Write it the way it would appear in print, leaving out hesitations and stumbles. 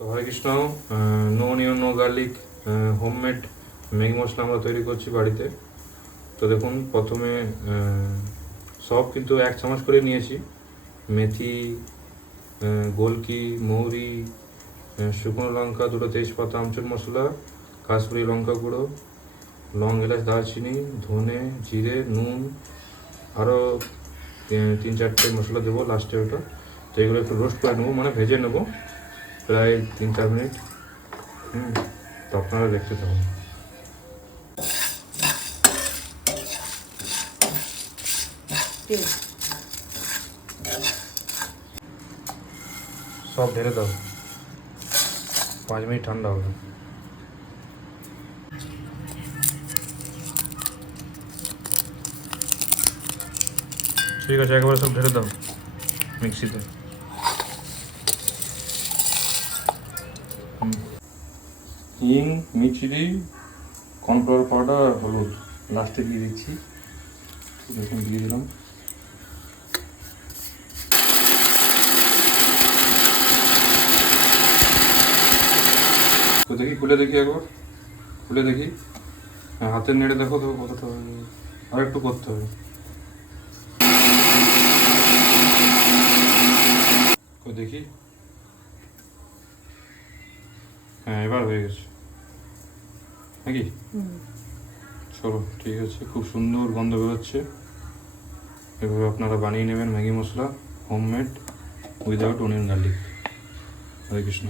তো Hare Krishna. No onion no garlic homemade Maggi masala আমরা তৈরি করছি বাড়িতে। তো দেখুন, প্রথমে সব কিন্তু 1 চামচ করে নিয়েছি। মেথি, গোলকি, মৌরি, শুকনো লঙ্কা, 2টো তেজপাতা, আমচুর মশলা, কাশ্মীরি লঙ্কা গুঁড়ো, লং, এলাচ, দারচিনি, ধনে, জিরে, নুন, আরও 3-4টে মশলা দেবো লাস্টে ওটা। তো এগুলো একটু রোস্ট করে নেবো, মানে ভেজে নেবো প্রায় 3-4 মিনিট। তো আপনারা দেখতে থাকুন। সব ঢেলে দাও, 5 মিনিট ঠান্ডা হবে। ঠিক আছে, একবারে সব ঢেলে দাও মিক্সিতে। হিং, মিচড়ি, কর্নফ্লাওয়ার পাউডার আর হলুদ লাস্টে দিয়ে দিচ্ছি। দেখুন দিয়ে দিলাম। তো দেখি, খুলে দেখি একবার, খুলে দেখি। হ্যাঁ, হাতে নেড়ে দেখো তো কতটা হবে। আর একটু করতে হবে। তো দেখি, হ্যাঁ এবার হয়ে গেছে নাকি? চলো ঠিক আছে, খুব সুন্দর গন্ধ বেরোচ্ছে। এভাবে আপনারা বানিয়ে নেবেন ম্যাগি মশলা হোমমেড উইদাউট অনিয়ন গার্লিক। হরে কৃষ্ণ।